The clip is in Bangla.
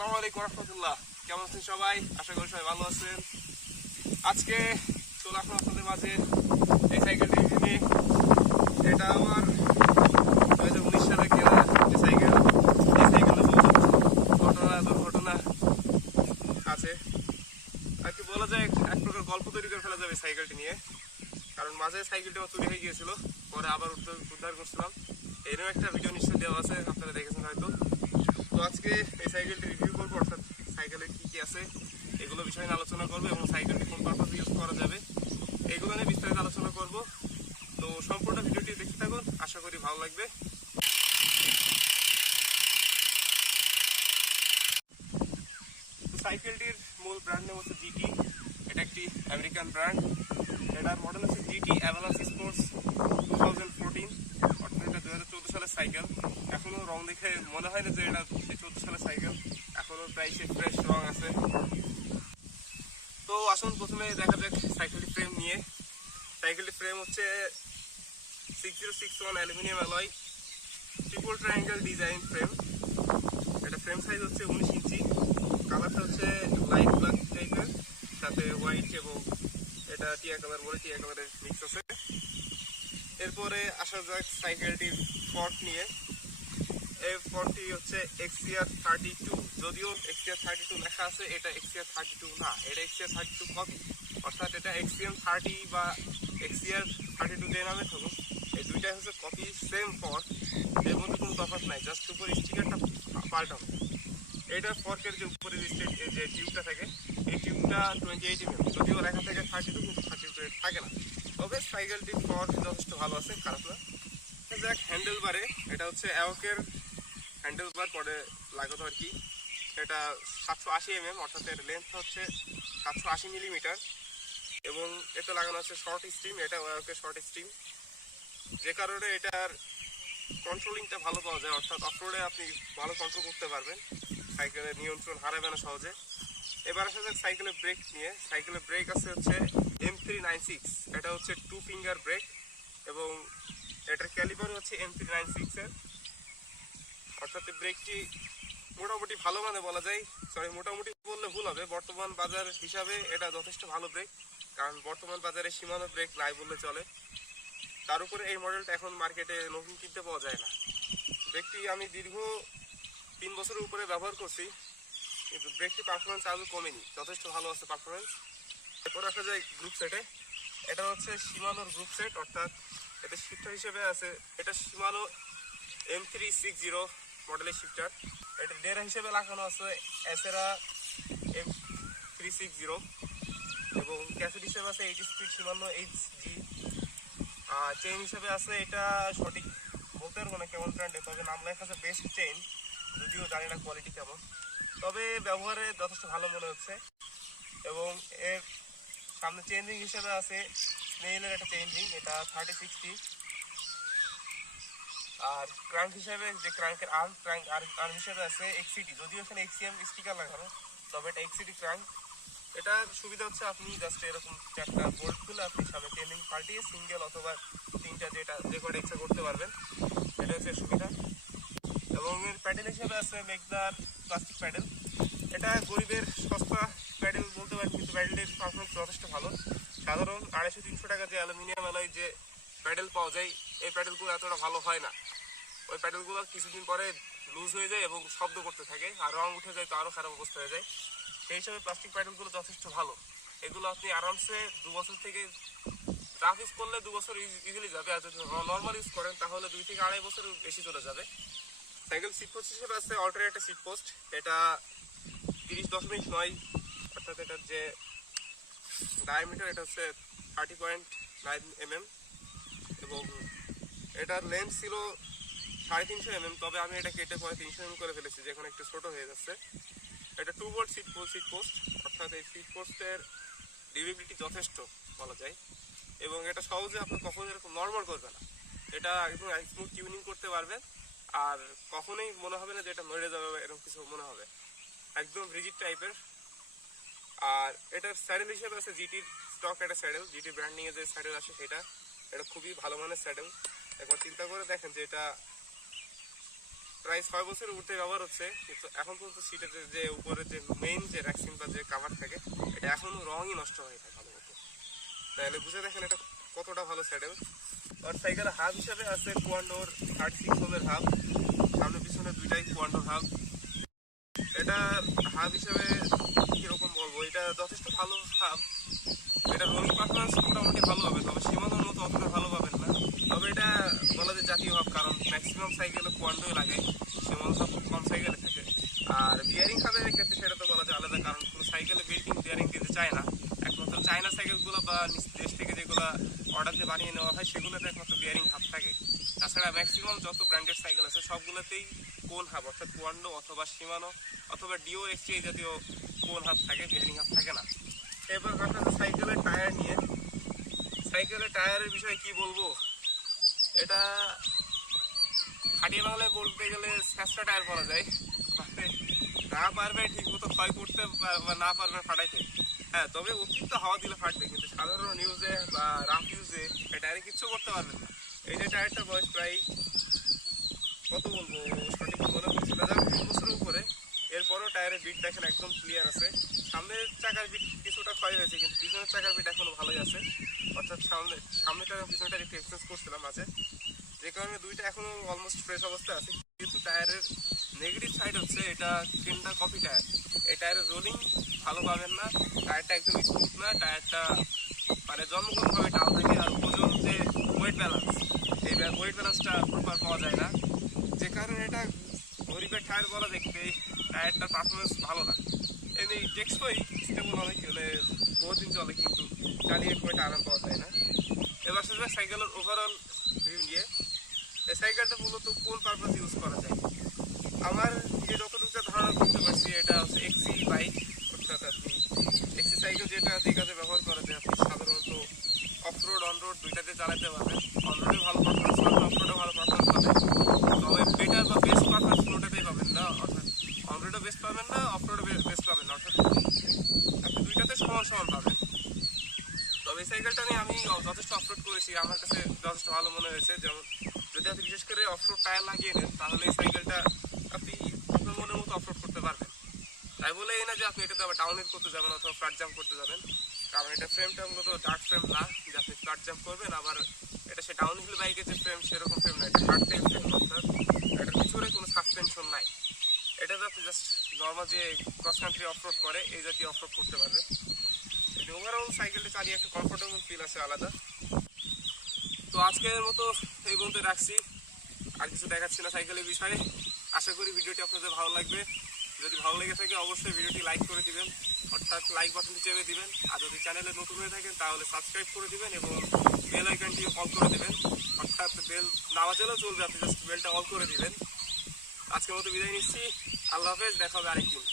আসসালামু আলাইকুম রাহমাতুল্লাহ। কেমন আছেন সবাই? আশা করি সবাই ভালো আছেন। আজকে চলে আসলাম আপনাদের মাঝে এই সাইকেলটি নিয়ে। এটা আমার 2019 সালে কেনা এই সাইকেল। এই সাইকেলে দুর্ঘটনা আছে আর কি বলা যায়, এক প্রকার গল্প তৈরি করে ফেলা যাবে সাইকেলটি নিয়ে। কারণ মাঝে সাইকেলটি আমার চুরি হয়ে গিয়েছিল, পরে আবার উদ্ধার করছিলাম। এরও একটা ভিডিও নিশ্চয় দেওয়া আছে, আপনারা দেখেছেন হয়তো। তো আজকে এই সাইকেলটি রিভিউ করবো, অর্থাৎ সাইকেলে কি কি আছে এগুলো বিষয়ে নিয়ে আলোচনা করবো এবং সাইকেলটি কোন পারপাসে ইউজ করা যাবে এগুলো নিয়ে বিস্তারিত আলোচনা করব। তো সম্পূর্ণ ভিডিওটি দেখতে থাকুন, আশা করি ভালো লাগবে। সাইকেলটির মূল ব্র্যান্ড নেম হচ্ছে জিটি। এটা একটি আমেরিকান ব্র্যান্ড। এটার মডেল হচ্ছে জিটি অ্যাভালান্স স্পোর্টস 2014, অর্থাৎ এটা 2014 সালের সাইকেল। এখনো রং দেখে মনে হয় না যে এটা 2014 সালের সাইকেল, এখনো প্রায় সে ফ্রেশ রং আছে। তো আসুন প্রথমে দেখা যাক সাইকেলটি ফ্রেম নিয়ে। সাইকেলটি ফ্রেম হচ্ছে 6061 aluminium alloy triple triangle design frame. এটা ফ্রেম সাইজ হচ্ছে 19 ইঞ্চি। কালারটা হচ্ছে লাইট ব্ল্যাক টাইপের সাথে হোয়াইট, এবং এটা টিয়া কালার বলে টিয়া কালারের মিক্স আছে। এরপরে আসা যাক সাইকেলটির ফর্ক নিয়ে। এই ফর্কটি হচ্ছে XCR32, যদিও XCR32 লেখা আছে, এটা XCR32 না, এটা XCR32 কপি। অর্থাৎ এটা XCM30 বা XCR32 যে নামে থাকুক, এই দুইটাই হচ্ছে কপি, সেম ফর্ক, এর মধ্যে কোনো তফাৎ নাই, জাস্ট উপরে স্টিকারটা পাল্টানো। এটা ফর্কের যে উপরে যে টিউবটা থাকে, এই টিউবটা 28 mm, যদিও লেখা থাকে 32, কিন্তু 32 থাকে না। তবে সাইকেলটির ফর্ক যথেষ্ট ভালো আছে, খারাপ না। দেখ হ্যান্ডেল বারে, এটা হচ্ছে অ্যাওকের হ্যান্ডেল বার পরে লাগাতো আর কি। এটা 780 mm, অর্থাৎ এর লেন্থ হচ্ছে 780 মিলিমিটার, এবং এতে লাগানো আছে শর্ট স্ট্রিম। এটা অ্যাওকের শর্ট স্ট্রিম, যে কারণে এটার কন্ট্রোলিংটা ভালো পাওয়া যায়, অর্থাৎ অফরোডে আপনি ভালো কন্ট্রোল করতে পারবেন, সাইকেলের নিয়ন্ত্রণ হারাবে না সহজে। এবার আসা যাক সাইকেলের ব্রেক নিয়ে। সাইকেলের ব্রেক আছে হচ্ছে M396, এটা হচ্ছে 2 ফিঙ্গার ব্রেক, এবং এটার ক্যালিপার হচ্ছে M396 এর। অর্থাৎ ব্রেকটি মোটামুটি ভালো মানে বলা যায়, মোটামুটি বললে ভুল হবে, বর্তমান বাজার হিসাবে এটা যথেষ্ট ভালো ব্রেক, কারণ বর্তমান বাজারে সীমানো ব্রেক নাই বললে চলে। তার উপরে এই মডেলটা এখন মার্কেটে নতুন কিনতে পাওয়া যায় না। ব্রেকটি আমি দীর্ঘ 3 বছরের উপরে ব্যবহার করছি, কিন্তু ব্রেকটি পারফরমেন্স আজও কমেনি, যথেষ্ট ভালো আছে পারফরমেন্স। এরপর আসা যায় গ্রুপ সেটে। এটা হচ্ছে সীমানোর গ্রুপ সেট, অর্থাৎ এটা শিফটার হিসেবে আছে, এটা সীমানো M360 মডেলের শিফটার। এটা ডেরা হিসেবে লাগানো আছে এসেরা M360, এবং ক্যাসেট হিসেবে আছে 80 স্পিড সীমানো HG। আর চেইন হিসেবে আছে, এটা সঠিক বলতে পারবো না কেমন ব্র্যান্ডে, তবে নাম লেখা আছে বেস্ট চেইন, যদিও জানি না কোয়ালিটি কেমন, তবে ব্যবহারে যথেষ্ট ভালো মনে হচ্ছে। এবং এর সামনে চেইন রিং হিসেবে আছে স্নেইলের একটা চেইন রিং, এটা 3060। আর ক্রাঙ্ক হিসেবে যে ক্রাঙ্কের আর্ম হিসেবে আছে XCT, যদিও এখানে XCM স্টিকার লাগানো, তবে এটা XCT ক্রাঙ্ক। এটার সুবিধা হচ্ছে আপনি জাস্ট এরকম 4টা বোল্ট খুলে আপনি সামনে চেইন রিং পাল্টিয়ে সিঙ্গেল অথবা 3টা যে কটা ইচ্ছা করতে পারবেন, এটা হচ্ছে সুবিধা। এবং এর প্যাডেল হিসেবে আছে মেঘদার প্লাস্টিক প্যাডেল। এটা গরিবের সস্তা প্যাডেল বলতে পারেন, কিন্তু প্যাডেলের পারফরমেন্স যথেষ্ট ভালো। সাধারণ 250-300 টাকা যে অ্যালুমিনিয়াম অ্যালয় যে প্যাডেল পাওয়া যায়, এই প্যাডেলগুলো এতটা ভালো হয় না। ওই প্যাডেলগুলো কিছুদিন পরে লুজ হয়ে যায় এবং শব্দ করতে থাকে, আর রং উঠে যায়, তো আরও খারাপ অবস্থা হয়ে যায়। সেই হিসাবে প্লাস্টিক প্যাডেলগুলো যথেষ্ট ভালো। এগুলো আপনি আরামসে 2 বছর থেকে রাফ ইউজ করলে 2 বছর ইজিলি যাবে, আর যদি নর্মাল ইউজ করেন তাহলে 2 থেকে 2.5 বছরের বেশি চলে যাবে। সাইকেল সিট পোস্ট হিসেবে আছে অল্টারনেটিভ সিট পোস্ট, এটা 30.9, অর্থাৎ এটার যে ডায়ামিটার এটা হচ্ছে 30.9 mm, এবং এটার লেন্থ ছিল 350 mm, তবে আমি এটা কেটে পরে 300 mm করে ফেলেছি, যেখানে একটু ছোট হয়ে যাচ্ছে। এটা 2 ভোল্ট সিট পোস্ট, অর্থাৎ এই সিট পোস্টের ডিউরেবিলিটি যথেষ্ট বলা যায়, এবং এটা সহজে আপনি কখনো এরকম নর্মাল করবে না, এটা একদম স্মুথ টিউনিং করতে পারবেন, আর কখনোই মনে হবে না যে এটা নড়ে যাবে বা এরকম কিছু মনে হবে, একদম রিজিড টাইপের। আর এটার স্যাডেল হিসেবে আছে জিটির স্টক একটা স্যাডেল, জিটি ব্র্যান্ডিং এর যে স্যাডেল আছে সেটা, এটা খুবই ভালো মানের স্যাডেল। একবার চিন্তা করে দেখেন যে এটা প্রায় 6 বছরের উঠতে ব্যবহার হচ্ছে, কিন্তু এখন পর্যন্ত সিটের যে উপরে যে মেইন যে র্যাকসিন বা যে কাভার থাকে এটা এখনো রঙই নষ্ট হয়ে থাকে ভালো মতো। তাহলে বুঝে দেখেন এটা কতটা ভালো স্যাডেল। আর সাইকেলের হাব হিসাবে আছে কুয়ান্ডোর 36 ওমের হাব, সামনে পিছনে দুইটাই কুয়ান্ডোর হাব। এটা হাব হিসাবে কিরকম বলবো, এটা যথেষ্ট ভালো হাব। এটা রোলিং পারফরমেন্স মোটামুটি ভালো হবে, তবে সীমানোর মতো অতটা ভালো পাবেন না। তবে এটা বলা যায় জাতীয় ভাব, কারণ ম্যাক্সিমাম সাইকেলে কুয়ান্ডোই লাগে, সীমানো সব খুব কম সাইকেলে থাকে। আর বিয়ারিং হাবের ক্ষেত্রে সেটা তো বলা যায় আলাদা, কারণ কোনো সাইকেলে বিল্ডিং বিয়ারিং দিতে চায় না। একমাত্র চায়না সাইকেলগুলো বা দেশ থেকে যেগুলো অর্ডার দিয়ে বানিয়ে নেওয়া হয় সেগুলোতে একমাত্র বিয়ারিং হাব থাকে। তাছাড়া ম্যাক্সিমাম যত ব্র্যান্ডেড সাইকেল আছে সবগুলোতেই কোন হাব, অর্থাৎ কুয়ান্ডো অথবা সীমানো অথবা ডিও এক্সটি এই জাতীয় কোন হাব থাকে, বিয়ারিং হাব থাকে না। এবার কথা সাইকেলের টায়ার নিয়ে। সাইকেলের টায়ারের বিষয়ে কি বলবো, এটা খাটিয়ে বাংলায় বলতে গেলে স্যাঁচড়া টায়ার বলা যায়। মানে না পারবে ঠিক মতো ক্ষয় করতে বা না পারবে ফাটাইতে। হ্যাঁ, তবে অতিরিক্ত হাওয়া দিলে ফাটবে, কিন্তু সাধারণ ইউজে বা রাফ ইউজে এই টায়ারে কিচ্ছু করতে পারবেন না। এই যে টায়ারটা বয়স প্রায় কত বলবো সঠিক মনে পড়ছে না, যাক 3 বছরের উপরে। এরপরও টায়ারের বিট দেখেন একদম ক্লিয়ার আছে। সামনের চাকার বিট কিছুটা ক্ষয় হয়েছে, কিন্তু পিছনের চাকার বিট এখনো ভালোই আছে। অর্থাৎ সামনেটা পিছনটা একটু এক্সচেঞ্জ করছিলাম মাঝে, যে কারণে দুইটা এখনো অলমোস্ট ফ্রেশ অবস্থায় আছে। কিন্তু টায়ারের নেগেটিভ সাইড হচ্ছে এটা কিনটা কপি টায়ার। এই টায়ারের রোলিং ভালো পাবেন না, টায়ারটা একদম স্মুথ না, টায়ারটা মানে জন্মগতভাবে টান থাকে। আর ওজন যে ওয়েট ব্যালেন্স, এই ওয়েট ব্যালেন্সটা প্রপার পাওয়া যায় না, যে কারণে এটা গরিবের টায়ার বলা দেখতে টায়ারটার পারফরমেন্স ভালো না। এমনি টেকসই স্টেবল অনেক, মানে বহুদিন চলে, কিন্তু চালিয়ে খুব একটা আরাম পাওয়া যায় না। এবার আসলে সাইকেলের ওভারঅল রিভিউ নিয়ে। এই সাইকেলটা মূলত কোন পারপাস ইউজ করা যায়, আমার যে যতটুকু ধারণা করতে পারছি এটা হচ্ছে এক্সি বাইক, অর্থাৎ আপনি এক্সি সাইকেল যেটা যে কাজে ব্যবহার করা যায়। আপনি সাধারণত অফরোড অনরোড দুইটাতে চালাতে পারবেন। অনরোডে ভালো পারফরমেন্স পাবেন, অফরোডে ভালো পারফরমেন্স পাবেন, তবে বেটার বা বেস্ট পারফরমেন্স কোনোটাতেই পাবেন না। অর্থাৎ অনরোডে বেস্ট পাবেন না, অফরোডে বেস্ট পাবেন না, অর্থাৎ আপনি দুইটাতে সমান সমান পাবেন। তবে এই সাইকেলটা নিয়ে আমি যথেষ্ট অফরোড করেছি, আমার কাছে যথেষ্ট ভালো মনে হয়েছে। যেমন যদি আপনি বিশেষ করে অফরোড টায়ার লাগিয়ে নেন, তাহলে এই সাইকেলটা আপনি আপনার মনের মতো অফরোড করতে পারবেন। তাই বলে এই না যে আপনি এটাতে আবার ডাউনহিল করতে যাবেন অথবা ফ্ল্যাট জাম্প করতে যাবেন, কারণ এটা ফ্রেমটা মূলত ডার্ট ফ্রেম না যে আপনি ফ্ল্যাট জাম্প করবেন। আবার এটা সে ডাউনহিল বাইকের যে ফ্রেম সেরকম ফ্রেম না, এটা হার্ড টাইপ ফ্রেম, অর্থাৎ এটার পিছনে কোনো সাসপেনশন নাই। এটাতে আপনি জাস্ট নর্মাল যে ক্রস কান্ট্রি অফরোড করে এই জাতীয় অফরোড করতে পারবে। ওভারঅল সাইকেলটা চালিয়ে একটা কমফোর্টেবল ফিল আছে আলাদা। তো আজকের মতো এই পর্যন্ত রাখছি, আর কিছু দেখাচ্ছি না সাইকেলের বিষয়ে। আশা করি ভিডিওটি আপনাদের ভালো লাগবে। যদি ভালো লেগে থাকে অবশ্যই ভিডিওটি লাইক করে দিবেন, অর্থাৎ লাইক বাটনটি চেপে দিবেন। আর যদি চ্যানেলে নতুন হয়ে থাকেন তাহলে সাবস্ক্রাইব করে দিবেন এবং বেল আইকনটি অল করে দিবেন, অর্থাৎ বেল না বাজালেও চলবে, আপনি জাস্ট বেলটা অল করে দিবেন। আজকের মতো বিদায় নিচ্ছি, আল্লাহ হাফেজ, দেখা হবে আরেকদিন।